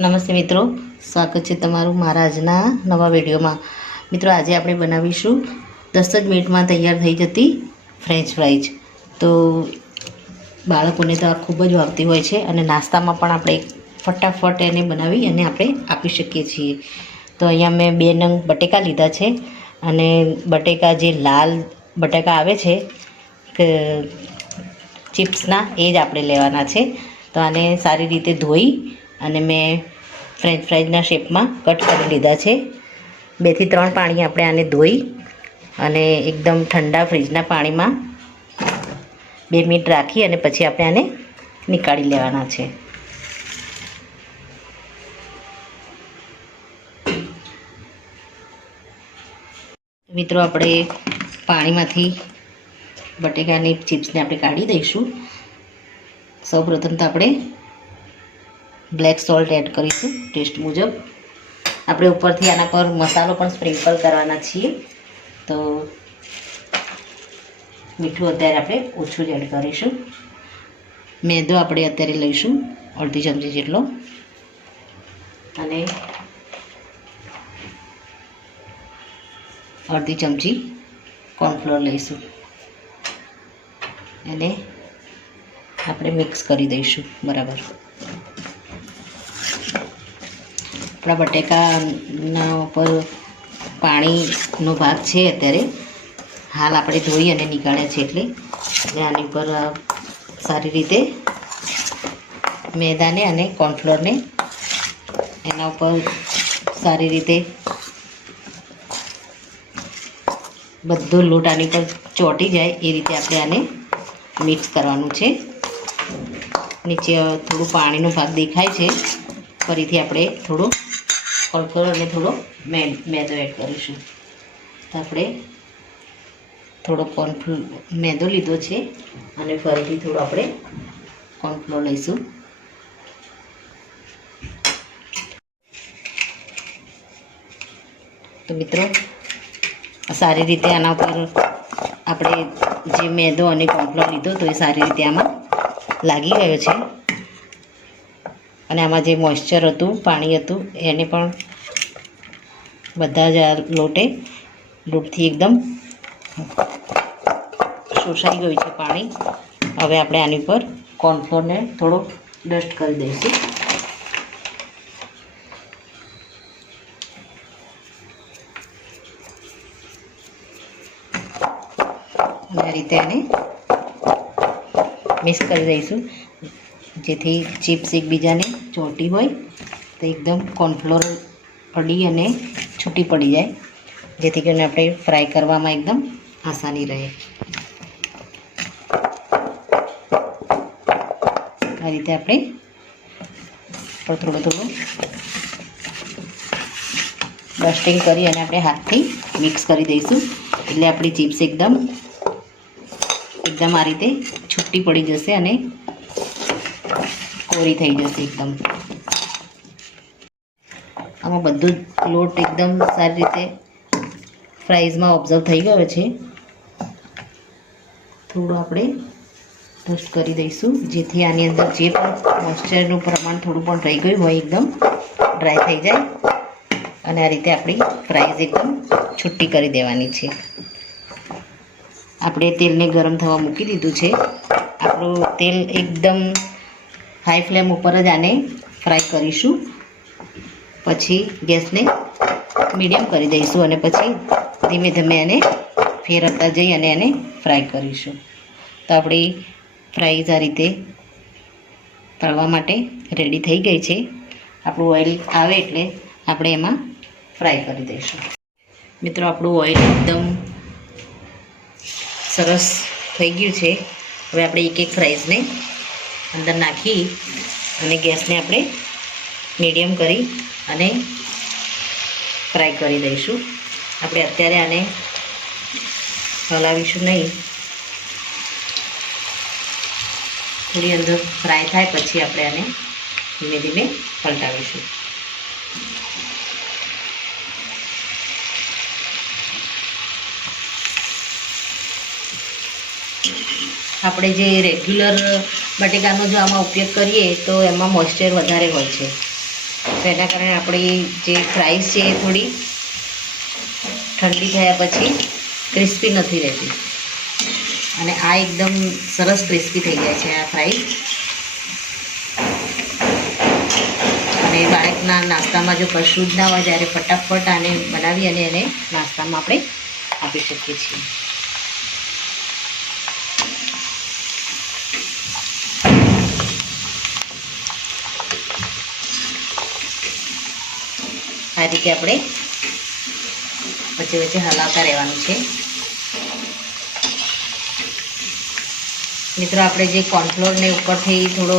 નમસ્તે મિત્રો, સ્વાગત છે તમારું મારા આજના નવા વિડીયોમાં। મિત્રો આજે આપણે બનાવીશું 10 જ મિનિટમાં તૈયાર થઈ જતી ફ્રેન્ચ ફ્રાઈઝ। તો બાળકોને તો આ ખૂબ જ ભાવતી હોય છે અને નાસ્તામાં પણ આપણે ફટાફટ એને બનાવી અને આપણે આપી શકીએ છીએ। તો અહીંયા મેં 2 નંગ બટેકા લીધા છે અને બટેકા જે લાલ બટેકા આવે છે કે ચિપ્સના એ જ આપણે લેવાના છે। તો આને સારી રીતે ધોઈ અને મેં ફ્રેન્ચ ફ્રાઈઝના શેપમાં કટ કરી લીધા છે। 2 થી 3 પાણી આપણે આને ધોઈ અને એકદમ ઠંડા ફ્રીજના પાણીમાં 2 મિનિટ રાખી અને પછી આપણે આને નીકાળી લેવાના છે। મિત્રો આપણે પાણીમાંથી બટેકાની ચિપ્સને આપણે કાઢી દઈશું। સૌપ્રથમ તો આપણે બ્લેક સોલ્ટ એડ કરીશું ટેસ્ટ મુજબ। આપણે ઉપરથી આના પર મસાલો પણ સ્પ્રિંકલ કરવાના છીએ, તો મીઠું અત્યારે આપણે ઓછું જ એડ કરીશું। મેદો આપણે અત્યારે લઈશું અડધી ચમચી જેટલો અને અડધી ચમચી કોર્નફ્લોર લઈશું અને આપણે મિક્સ કરી દઈશું બરાબર। આપણા બટેકાના ઉપર પાણીનો ભાગ છે અત્યારે હાલ આપણે ધોઈ અને નીકાળ્યા છે એટલે આની ઉપર સારી રીતે મેદાને અને કોર્નફ્લોરને એના ઉપર સારી રીતે બધો લોટ આની પર ચોંટી જાય એ રીતે આપણે આને મિક્સ કરવાનું છે। નીચે થોડું પાણીનો ભાગ દેખાય છે, ફરીથી આપણે થોડો કોર્નફ્લોર અને થોડો મેદો એડ કરીશું। તો આપણે થોડો મેદો લીધો છે અને ફરીથી થોડો આપણે કોર્નફ્લોર લઈશું। તો મિત્રો સારી રીતે આના ઉપર આપણે જે મેદો અને કોર્નફ્લોર લીધો તો એ સારી રીતે આમાં લાગી ગયો છે અને આમાં જે મોઇશ્ચર હતું, પાણી હતું, એને પણ બધા જ આ લોટથી એકદમ શોષાઈ ગયું છે પાણી। હવે આપણે આની પર કોર્નફ્લોરને થોડો ડસ્ટ કરી દઈશું। અને આ રીતે આને મિક્સ કરી દઈશું જેથી ચિપ્સ એકબીજાને ચોંટી હોય તો એકદમ કોર્નફ્લોર અડી અને છૂટી પડી જાય, જેથી કરીને આપણે ફ્રાય કરવામાં એકદમ આસાની રહે। આ રીતે આપણે થોડું ડસ્ટિંગ કરી અને આપણે હાથથી મિક્સ કરી દઈશું એટલે આપણી ચિપ્સ એકદમ આ રીતે છૂટી પડી જશે અને કોરી થઈ જશે એકદમ। આમાં બધું જ લોટ એકદમ સારી રીતે ફ્રાઈઝમાં ઓબ્ઝર્વ થઈ ગયો છે। થોડું આપણે ટોસ્ટ કરી દઈશું જેથી આની અંદર જે પણ મોઇશ્ચરનું પ્રમાણ થોડું પણ રહી ગયું હોય એકદમ ડ્રાય થઈ જાય અને આ રીતે આપણી ફ્રાઈઝ એકદમ છૂટી કરી દેવાની છે। આપણે તેલને ગરમ થવા મૂકી દીધું છે। આપણું તેલ એકદમ હાઈ ફ્લેમ ઉપર જ આને ફ્રાય કરીશું, પછી ગેસને મીડિયમ કરી દઈશું અને પછી ધીમે ધીમે એને ફેરવતા જઈ અને એને ફ્રાય કરીશું। તો આપણી ફ્રાઈઝ આ રીતે તળવા માટે રેડી થઈ ગઈ છે। આપણું ઓઇલ આવે એટલે આપણે એમાં ફ્રાય કરી દઈશું। મિત્રો આપણું ઓઇલ એકદમ સરસ થઈ ગયું છે। હવે આપણે એક ફ્રાઈઝને અંદર નાખી અને ગેસને આપણે મીડિયમ કરી અને ફ્રાય કરી દઈશું। આપણે અત્યારે આને હલાવીશું નહીં, થોડી અંદર ફ્રાય થાય પછી આપણે આને ધીમે ધીમે પલટાવીશું। આપણે જે રેગ્યુલર બટેકાનો જો આમાં ઉપયોગ કરીએ તો એમાં મોઇશ્ચર વધારે હોય છે, તો એના કારણે આપણી જે ફ્રાઈઝ છે એ થોડી ઠંડી થયા પછી ક્રિસ્પી નથી રહેતી, અને આ એકદમ સરસ ક્રિસ્પી થઈ જાય છે આ ફ્રાઈઝ. અને બાળકના નાસ્તામાં જો કશું જ ના હોય ત્યારે ફટાફટ આને બનાવી અને એને નાસ્તામાં આપણે આપી શકીએ છીએ. આ રીતે આપણે વચ્ચે વચ્ચે હલાવતા રહેવાનું છે. મિત્રો, આપણે જે કોર્નફ્લોરને ઉપરથી થોડો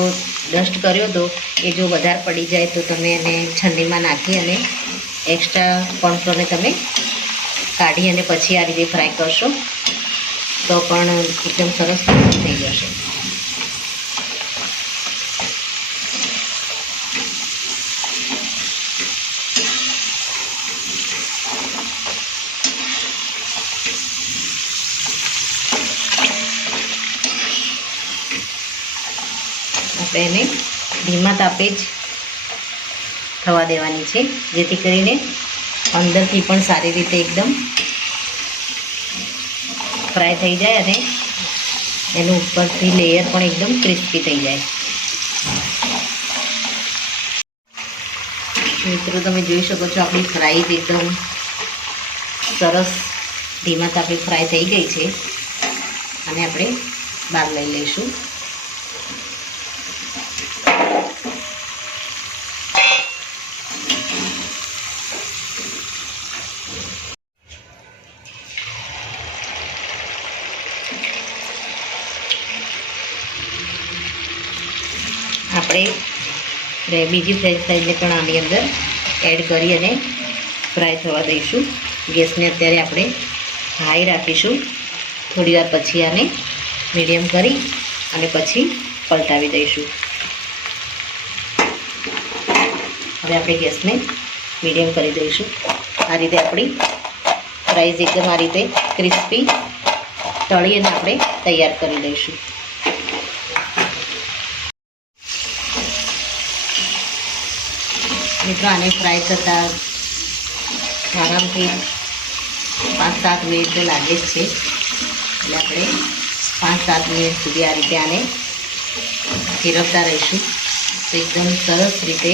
ડસ્ટ કર્યો હતો એ જો વધારે પડી જાય તો તમે એને છંડીમાં નાખી અને એક્સ્ટ્રા કોર્નફ્લોરને તમે કાઢી અને પછી આ રીતે ફ્રાય કરશો તો પણ એકદમ સરસ થઈ જશે. આપણે એને ધીમા તાપે જ થવા દેવાની છે, જેથી કરીને અંદરથી પણ સારી રીતે એકદમ ફ્રાય થઈ જાય અને એનું ઉપરથી લેયર પણ એકદમ ક્રિસ્પી થઈ જાય. મિત્રો, તમે જોઈ શકો છો આપણી ફ્રાઈઝ એકદમ સરસ ધીમા તાપે ફ્રાય થઈ ગઈ છે, અને આપણે બહાર લઈ લઈશું. આપણે બીજી ફ્રેન્ચ ફ્રાઈઝને પણ આની અંદર એડ કરી અને ફ્રાય થવા દઈશું. ગેસને અત્યારે આપણે હાઈ રાખીશું. થોડી વાર પછી આને મીડિયમ કરી અને પછી પલટાવી દઈશું. હવે આપણે ગેસને મીડિયમ કરી દઈશું. આ રીતે આપણી ફ્રાઈઝ એકદમ આ રીતે ક્રિસ્પી તળી અને આપણે તૈયાર કરી દઈશું. મિત્રો, આને ફ્રાય થતાં આરામથી 5-7 મિનિટ તો લાગે જ છે, એટલે આપણે 5-7 મિનિટ સુધી આ રીતે આને ફેરવતા રહીશું તો એકદમ સરસ રીતે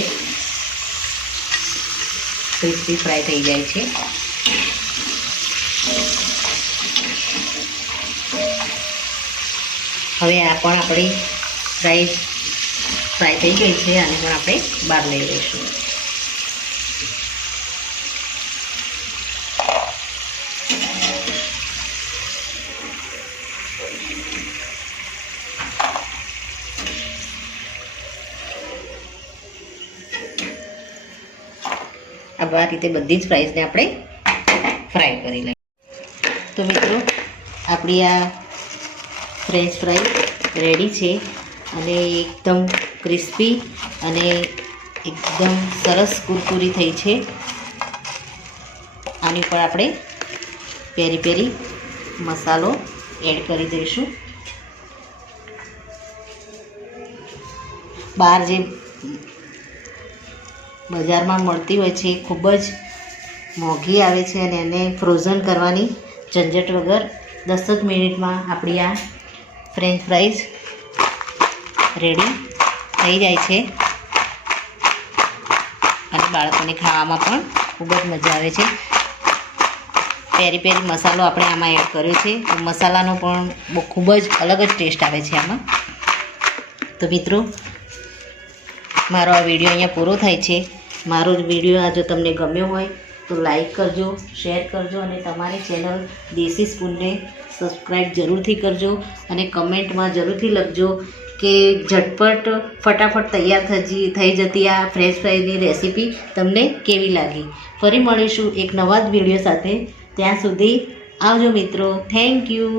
ક્રિસ્પી ફ્રાય થઈ જાય છે. હવે આ પણ આપણી ફ્રાય થઈ ગઈ છે, આને પણ આપણે બહાર લઈ લઈશું. આ રીતે બધી જ ફ્રાઈઝને આપણે ફ્રાય કરી લઈએ. તો મિત્રો, આપણી આ ફ્રેન્ચ ફ્રાઈ રેડી છે અને એકદમ ક્રિસ્પી અને એકદમ સરસ કુરકુરી થઈ છે. આની પર આપણે પેરી પેરી મસાલો એડ કરી દઈશું. બહાર જે બજારમાં મળતી હોય છે એ ખૂબ જ મોંઘી આવે છે, અને એને ફ્રોઝન કરવાની ઝંઝટ વગર 10 જ મિનિટમાં આપણી આ ફ્રેન્ચ ફ્રાઈઝ રેડી થઈ જાય છે, અને બાળકોને ખાવામાં પણ ખૂબ જ મજા આવે છે. પેરી પેરી મસાલો આપણે આમાં એડ કર્યો છે, તો મસાલાનો પણ ખૂબ જ અલગ જ ટેસ્ટ આવે છે આમાં. તો મિત્રો, મારો આ વિડીયો અહીંયા પૂરો થાય છે. મારો વિડીયો આ જો તમને ગમ્યો હોય તો લાઈક કરજો, શેર કરજો, અને તમારી ચેનલ દેશી સ્પૂનને સબસ્ક્રાઈબ જરૂરથી કરજો, અને કમેન્ટમાં જરૂરથી લખજો કે ઝટપટ ફટાફટ તૈયાર થઈ જતી આ ફ્રેન્ચ ફ્રાઈઝની રેસીપી તમને કેવી લાગી. ફરી મળીશું એક નવા જ વિડીયો સાથે. ત્યાં સુધી આવજો મિત્રો. Thank you.